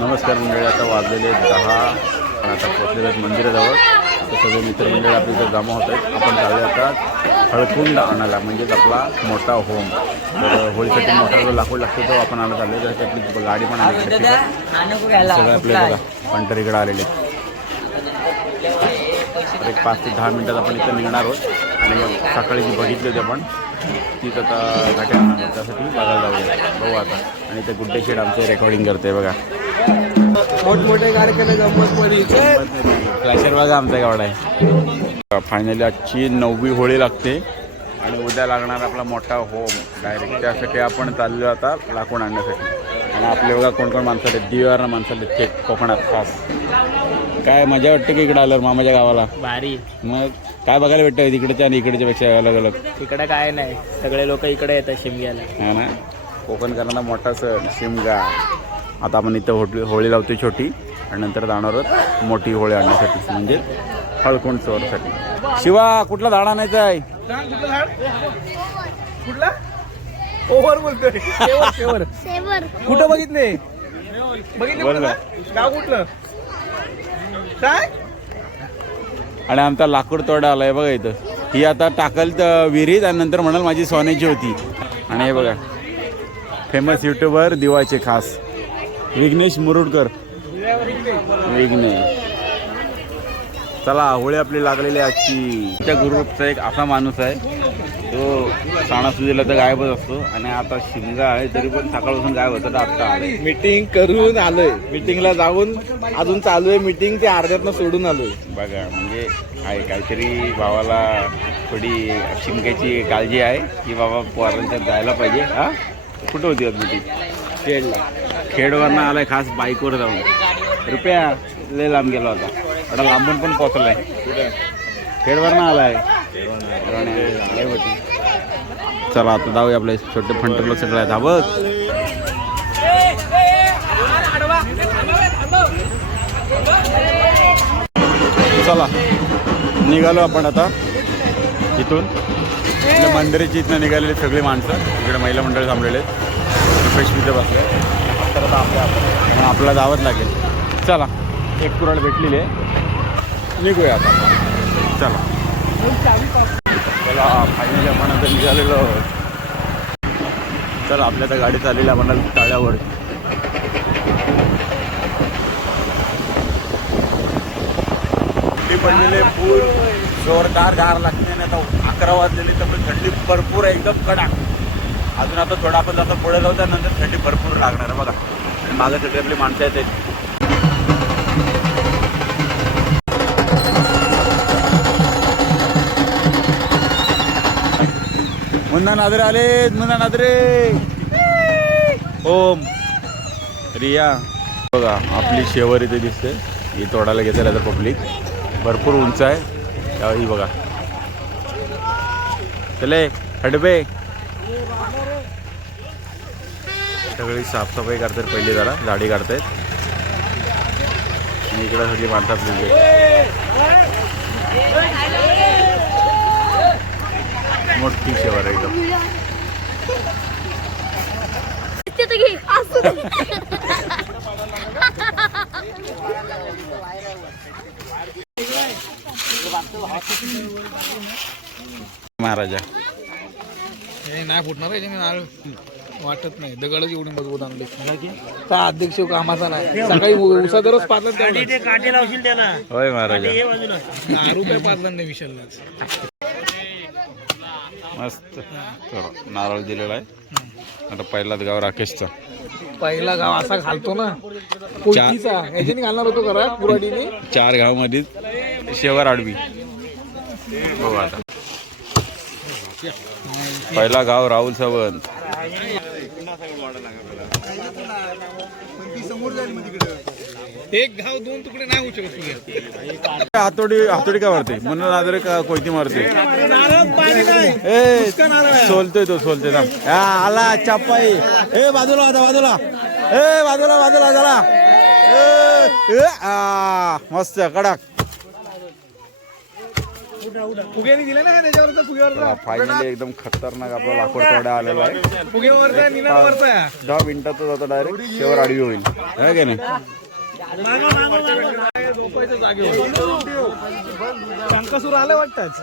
नमस्कार मंडळी, आता वाजलेले 10 आणि आता पोचलेले आहेत मंदिराजवळ. तर सगळे मित्रमंडळी आपल्या इथं जमा होत आहेत. आपण चालले आता हळकुंड आणायला, म्हणजेच आपला मोठा होम. तर होळीसाठी मोठा जो लाकूड लागतो तो आपण आणत आलो. त्यासाठी आपली गाडी पण आली सगळे आपले बघा पंढरीकडे आलेले. तर एक 5 ते 10 मिनटात आपण इथं निघणार आहोत आणि मग सकाळी जी बघितली होती आपण तीच आता घाट्या त्यासाठी बघायला जाऊया. बघू आता. आणि ते गुड्डे शेड आमचे रेकॉर्डिंग करते बघा. मोठमोठे कार्यक्रम फ्लॅशर बघा आमचा गावडा आहे. फायनली आजची 9वी होळी लागते आणि उद्या लागणार आपला मोठा होम डायरेक्ट. त्यासाठी आपण चाललो आता लाकूड आणण्यासाठी. आणि आपले बघा कोण कोण माणसं आहेत, दिवार माणसं आहेत थेट कोकणात खास. काय मजा वाटते की इकडे आल्यावर मामाच्या गावाला? भारी. मग काय बघायला भेटतं तिकडच्या आणि इकडच्या पेक्षा अलग अलग? इकडे काय नाही, सगळे लोक इकडे येतात शिमग्याला. हा ना, कोकण करणारा मोठा सण शिमगा. आता आपण इथं होळी लावतो छोटी आणि नंतर जाणार आहोत मोठी होळी आणण्यासाठी, म्हणजे हळकुंड चोरसाठी. शिवा कुठला झाड आणायचा आहे? कुठला ओव्हर बोलतोय? सेवर. कुठं बघितले गाव कुठलं काय? आणि आमचा लाकूड तोडा आलाय बघा इथं. ही आता टाकल विहिरीत आणि नंतर म्हणाल माझी सोन्याची होती. आणि हे बघा फेमस यूट्यूबर दिवाचे खास विघ्नेश मुरुडकर. विघ्नेश. चला होळी आपली लागलेली आहे आजची. त्या ग्रुपचा एक असा माणूस आहे तो सणासुदीला तर गायबच असतो आणि आता शिमगा आहे तरी पण सकाळपासून गायब होतं. तर आत्ता आलोय, मीटिंग करून आलोय. मीटिंगला जाऊन अजून चालू आहे मीटिंग, ते अर्ध्यातनं सोडून आलोय. बघा म्हणजे आहे काहीतरी भावाला थोडी शिमग्याची काळजी आहे की बाबा पोरांच्यात जायला पाहिजे. हा कुठं होती मीटिंग? खेडला. खेडवरनं आलाय खास बाईकवर जाऊन. रुपया लय लांब गेला होता, एवढा लांबून पण पोचलाय. खेडवरनं आलाय. चला आता जाऊया आपले छोटे फंटरलो सगळे धावत. चला निघालो आपण आता इथून. आपल्या मंदिराची इथनं निघालेली सगळी माणसं. इकडे महिला मंडळ थांबलेले आहेत, पेशवीचं बसले. तर आता आपल्याला जावंच लागेल. चला एक कुराड भेटलेली आहे, निघूया आता. चला चला फायनली आपण आता निघालेलो. चला आपल्या तर गाडी चाललेली आपण तळ्यावर. थंडी पडलेले पूर जोरदार गार लागते आणि आता 11 वाजलेली तर थंडी भरपूर आहे, एकदम कडक. अजून आता थोडं आपण जाता पुढे जाऊ, त्यानंतर थंडी भरपूर लागणार बघा. माझ्या सगळी आपली माणसं आहेत. मुन्ना नादरे आले, मुन्ना नादरे. ओम रिया बघा आपली शेवर इथे दिसते. ही तोडायला घेते आता पब्लिक. भरपूर उंच आहे त्यावेळी बघा. चले हडबे. सगळी साफसफाई करतात पहिली, जरा झाडी काढतायत. आणि इकडे सगळी माणसं आपली मोठी शेवर आहे एकदम. महाराजा हे नाही फुटणार आहे नारळ, वाटत नाही. दगडच एवढी मजबूत आणली. अध्यक्ष कामाचा नाही. सकाळी उसा दररोज पाडलं काटे लावशील त्याला. होय महाराजा. रुपये पाडलं नाही विशाललाच. मस्त. नारळ दिलेला आहे. आता पहिलाच गाव राकेशचा. पहिला गाव असा घालतो ना कोयतीचा, ह्याच्याने घालणार होतो करा पुराडीने. 4 गाव मध्ये शेवर आडवी. हो आता पहिला गाव राहुल सावंत. एक गाव 2 तुकडे नाही होऊ शकत. हातोडी का मारते म्हणून नादरे कोयती मारते. ए सोलतोय तो, सोलतोय आला चापाई. ए बाजूला होता, बाजूला. ए बाजूला बाजूला झाला. मस्त कडक. फुग्याने दिले ना त्याच्यावर फुग्यावर फायनली एकदम खतरनाक आपला लाकूड तोडा आलेला आहे. फुग्यावरचा निलावरचा 10 मिनिटातच जातो डायरेक्ट शेवर आडवी होईल है की नाही. शंकासूर आलं वाटतच.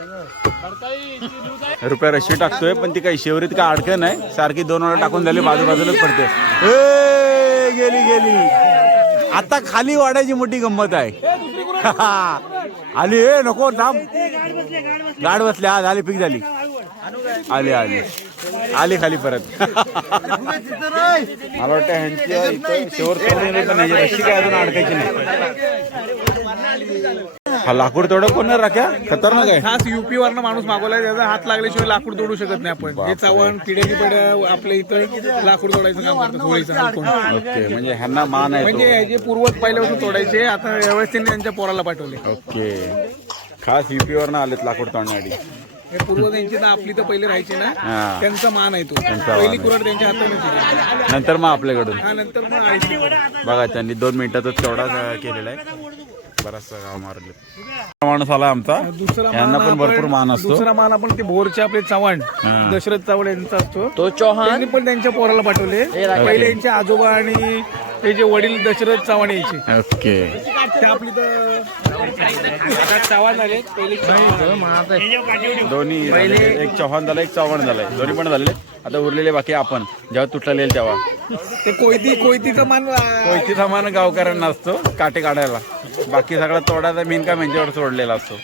रुपया रशी टाकतोय पण ती काही शेवरीत काय अडकं नाही. सारखी 2 वेळा टाकून झाली बाजूबाजूलाच पडते. ए, गेली गेली. आता खाली वाढायची मोठी गंमत आहे. आली ए नको थांब. गाड बसले आज आली पीक झाली. आली आली आली खाली परत. मला वाटतं ह्यांच्या इथं शेवर तोडून पण ह्याची रशी काय अजून अडकायची नाही. हा लाकूड तोडा कोण राख्या खतरनाक आहे. खास युपी वरनं माणूस मागवलाय. त्याचा हात लागल्याशिवाय लाकूड तोडू शकत नाही आपण. हे चव्हाण पिढ्याची पिढ्या आपल्या इथं लाकूड तोडायचं काम करतात. होळीचं हात कोण. ओके म्हणजे ह्यांना मान आहे म्हणजे हे पूर्वज पहिल्यापासून तोडायचे. आता यावेळेस त्यांनी त्यांच्या पोराला पाठवले. ओके खास युपी वरनं आलेत लाकूड तोडण्यासाठी. हे पूर्वज यांची ना आपली तर पहिले राहायची ना हा. त्यांचा मान आहे तो. त्यांचा मान पहिली आहे. कुऱ्हाड त्यांच्या हातात नंतर मग आपल्याकडून हा नंतर मग आळशी. बघा त्यांनी 2 मिनिटातच तेवढा केलेला आहे. बराचसा गाव मारले. माणूस आला आमचा. दुसरा यांना पण भरपूर मान असतो. दुसरा मान आपण ते भोरचे आपले चव्हाण हा. दशरथ चव्हाण यांचा असतो. तो चौहान त्यांनी पण त्यांच्या पोराला पाठवले. पहिले यांचे आजोबा आणि ते जे वडील दशरथ चव्हाण यायचे ओके ते आपली तर आता चव्हाण झाले. पहिले दोन्ही झाले. एक चव्हाण झाला एक चव्हाण झालाय. दोन्ही पण झाले. आता उरलेले बाकी आपण जेव्हा तुटलेले येईल तेव्हा. ते कोयतीचा मान कोयती सामान गावकऱ्यांना असतो काटे काढायला. बाकी सगळा तोडाचा मेन काम यांच्यावर सोडलेला असतो.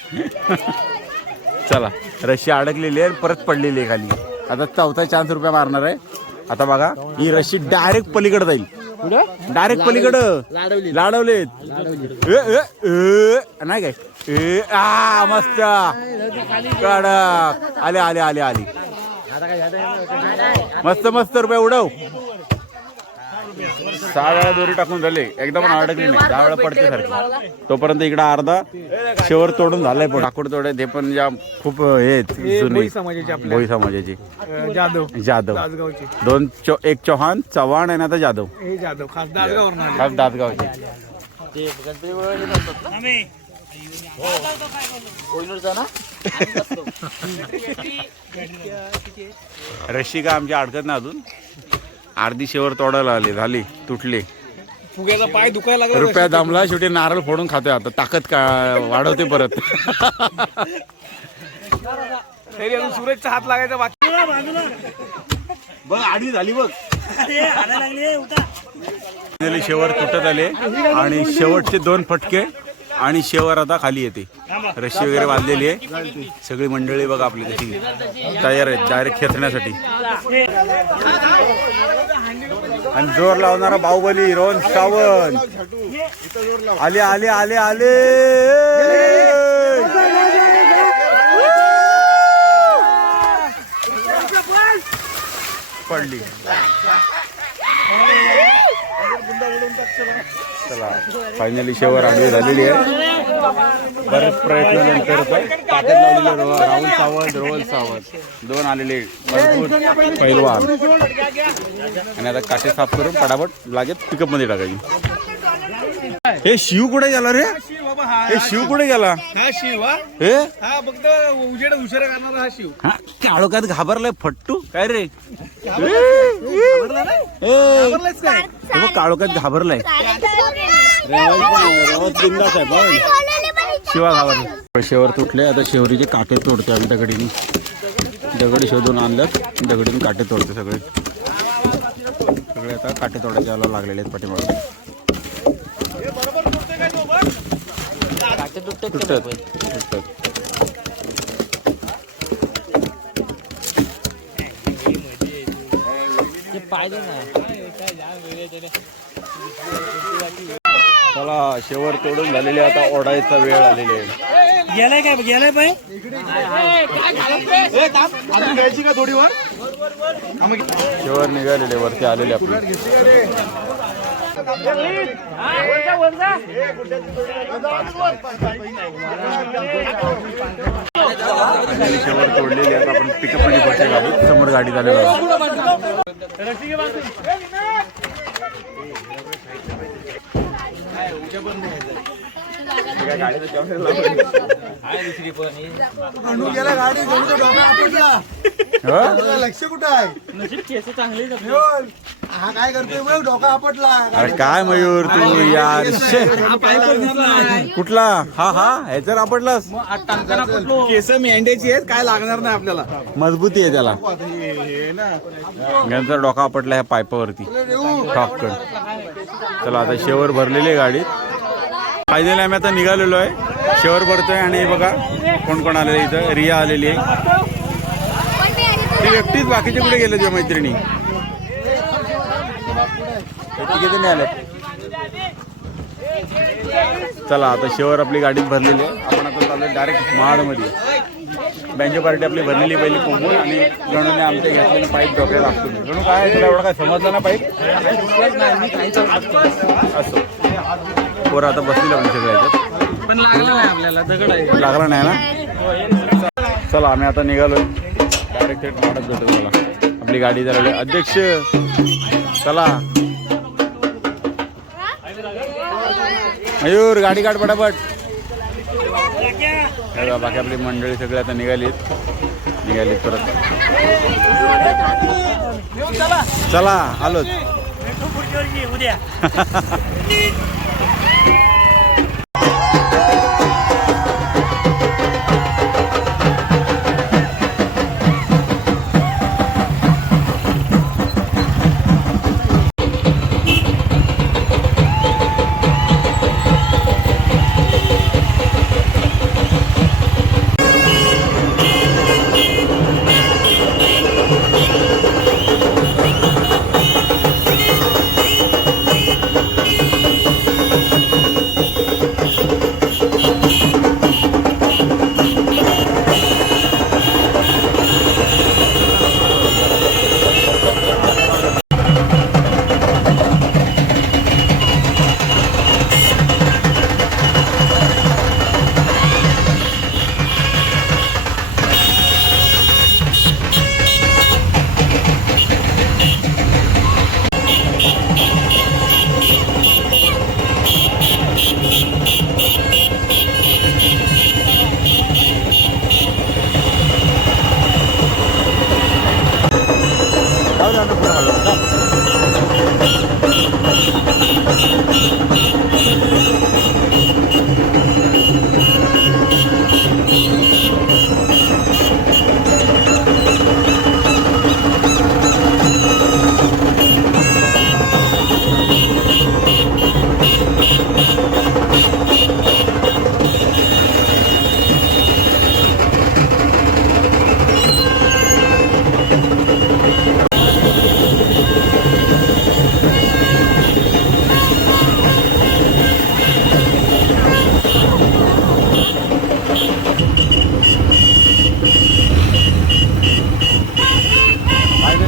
चला रशी अडकलेली आहे परत पडलेली आहे खाली. आता 4था चान्स रुपया मारणार आहे. आता बघा ही रशी डायरेक्ट पलीकडे जाईल. डायरेक्ट पलीकडं लाडवलेत. नाही काय ए आ मस्त कडक आले आले आले आली. मस्त मस्त रुपये उडव. 6 वेळा दोरी टाकून झाले. एकदा पण अडकली नाही. 10 वेळा पडते सारखी. तोपर्यंत इकडं अर्धा शेवर तोडून झालाय. पण लाकूड तोडे ते पण ज्या खूप हे जुने भोई समाजाचे आपले भोई समाजाची. जाधव जाधव दासगावचे. एक चव्हाण चव्हाण आणि आता जाधव हे जाधव खास दासगाववरून आले. खास दासगावचे. रशी का आमची अडकत ना अजून. अर्धी शेवर तोडायला आली झाली तुटली. फुग्याचा पाय दुखायला लागला. रुपया दामला शेवटी नारळ फोडून खातोय. आता ताकद का वाढवते परत. तरी अजून सूरजचा हात लागायचा बाकी. बघ आडी झाली बघ. शेवर तुटत आले आणि शेवटचे 2 फटके आणि शेवर आता खाली येते. रशी वगैरे बांधलेली आहे. सगळी मंडळी बघा आपली कशी तयार आहेत डायरेक्ट खेचण्यासाठी. आणि जोर लावणारा बाहुबली रोहन सावंत आले आले आले आले. पडली. चला फायनली शेवर आडवी झालेली आहे. बरेच प्रयत्नानंतर ताकद लावलेली राहुल सावंत रोहन सावंत 2 आलेले मजबूत पैलवान. आणि आता काटे साफ करून पटापट लागेल पिकअप मध्ये टाकायची. हे शिव कुठे गेला रे. हे शिव कुठे गेला. हा शिव हा हे हा फक्त उजेड उशिरा करणारा हा शिव. काळोखात घाबरलाय फट्टू काय रे. काळोखात घाबरलाय. शिवा घाबरला. शेवर तुटले. आता शेवरीचे काटे तोडते आम्ही दगडीने. दगड शोधून आणल्यात. दगडीने काटे तोडते सगळे. सगळे आता काटे तोडायला लागलेले आहेत पाठीमागे. तुटत चला शेवर तोडून झालेली. आता ओढायचा वेळ आलेली आहे. गेलाय काय गेलाय पाय. शेवर निघालेले वरती आलेले आपले. शेवर तोडलेली आता आपण पिकअप मध्ये बसले. गाडी समोर गाडी झालेला. लक्ष कुठं आहे हा काय करतोय मग डोका आपटला अरे काय मयूर तू यार शे. कुठला हा ह्याच्यावर आपडलास केस मेंढ्याची आहेत काय लागणार नाही आपल्याला मजबूती आहे त्याला नंतर डोका आपटला ह्या पायपावरती ठॉककड. चला आता शेवर भरलेली आहे गाडीत. फायनली आम्ही आता निघालेलो आहे. शेवर भरतोय आणि बघा कोण कोण आलेलं इथं. रिया आलेली आहे ती एकटीच. बाकीचे कुठे गेले तुझ्या मैत्रिणी किती नाही आले. चला आता शेवर आपली गाडीत भरलेली आहे. आपण आता चालू डायरेक्ट महाडमध्ये. बँजो पार्टी आपली भरलेली पहिली कोंबून आणि गणूने आमच्या घेतलेलं पाईप डोक्याला लागतो. गणू काय तुला एवढं काय समजलं ना पाईप असं पोरं आता बसलेलं आपल्या सगळ्याच्यात पण लागला नाही आपल्याला दगड आहे. लागला नाही ना. चला आम्ही आता निघालोय डायरेक्ट थेट महाडात जातो. चला आपली गाडी झालेली. अध्यक्ष चला मयूर गाडी काढ पटापट. बाकी आपली मंडळी सगळी आता निघालीत परत. चला आलोच.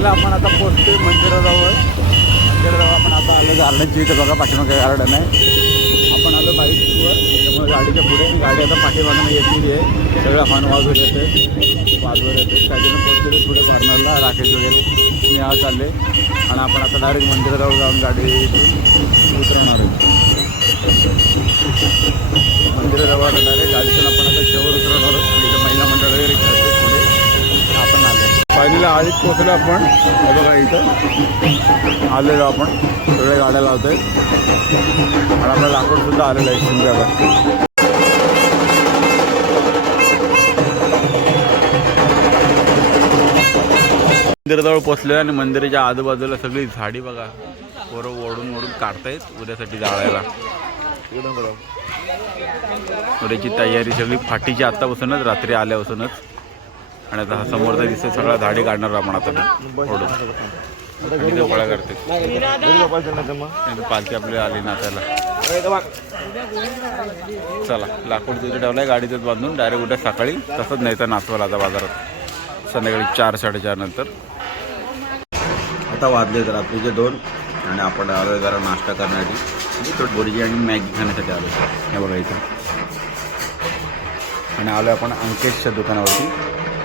आपण आता पोहोचतोय मंदिराजवळ. आपण आता आलो गार्डनची. इथं बघा पाठीमागे गार्डन आहे. आपण आलो बाईकवर त्यामुळे गाडीच्या पुढे. गाडी आता पाठीमागून येतली आहे. सगळं हॉर्न वाजवत येते त्याच्यानं पोहोचलेले पुढे कॉर्नरला राकेश वगैरे मी आज चालले. आणि आपण आता डायरेक्ट मंदिराजवळ जाऊन गाडी उतरणार आहे. मंदिराजवळ डायरेक्ट गाडीतून आपण आता शेवर उतरणार आहोत. आणि इथं महिला मंडळ वगैरे खेळते पुढे आपण आलो. फायनली आधीच पोहोचलो आपण. बघा इथं आलेलो आपण. सगळे गाड्या लावतो आहे आणि आपलं लाकूडसुद्धा आलेलं आहे शिमग्याला. मंदिराजवळ पोचले आणि मंदिराच्या आजूबाजूला सगळी झाडी बघा पोरं ओढून काढतायत उद्यासाठी जाळायला. उद्याची तयारी सगळी फाटीची आत्तापासूनच रात्री आल्यापासूनच. आणि आता हा समोरचा दिसतोय सगळा झाडी काढणार आपण आता ओढून. गोळा करते पालखी आपली आली नाचायला. चला लाकूड तिथे ठेवलाय गाडीतच बांधून. डायरेक्ट उद्या सकाळी तसंच नाही तर नाचवायला आता बाजारात संध्याकाळी 4-4:30 नंतर. आता वाजलेत रात्रीचे 2 आणि आपण आलो जरा नाश्ता करण्यासाठी. थोडी बोरीची आणि मॅगी खाण्यासाठी आलो. हे बघा इथं. आणि आलो आपण अंकेशच्या दुकानावरती.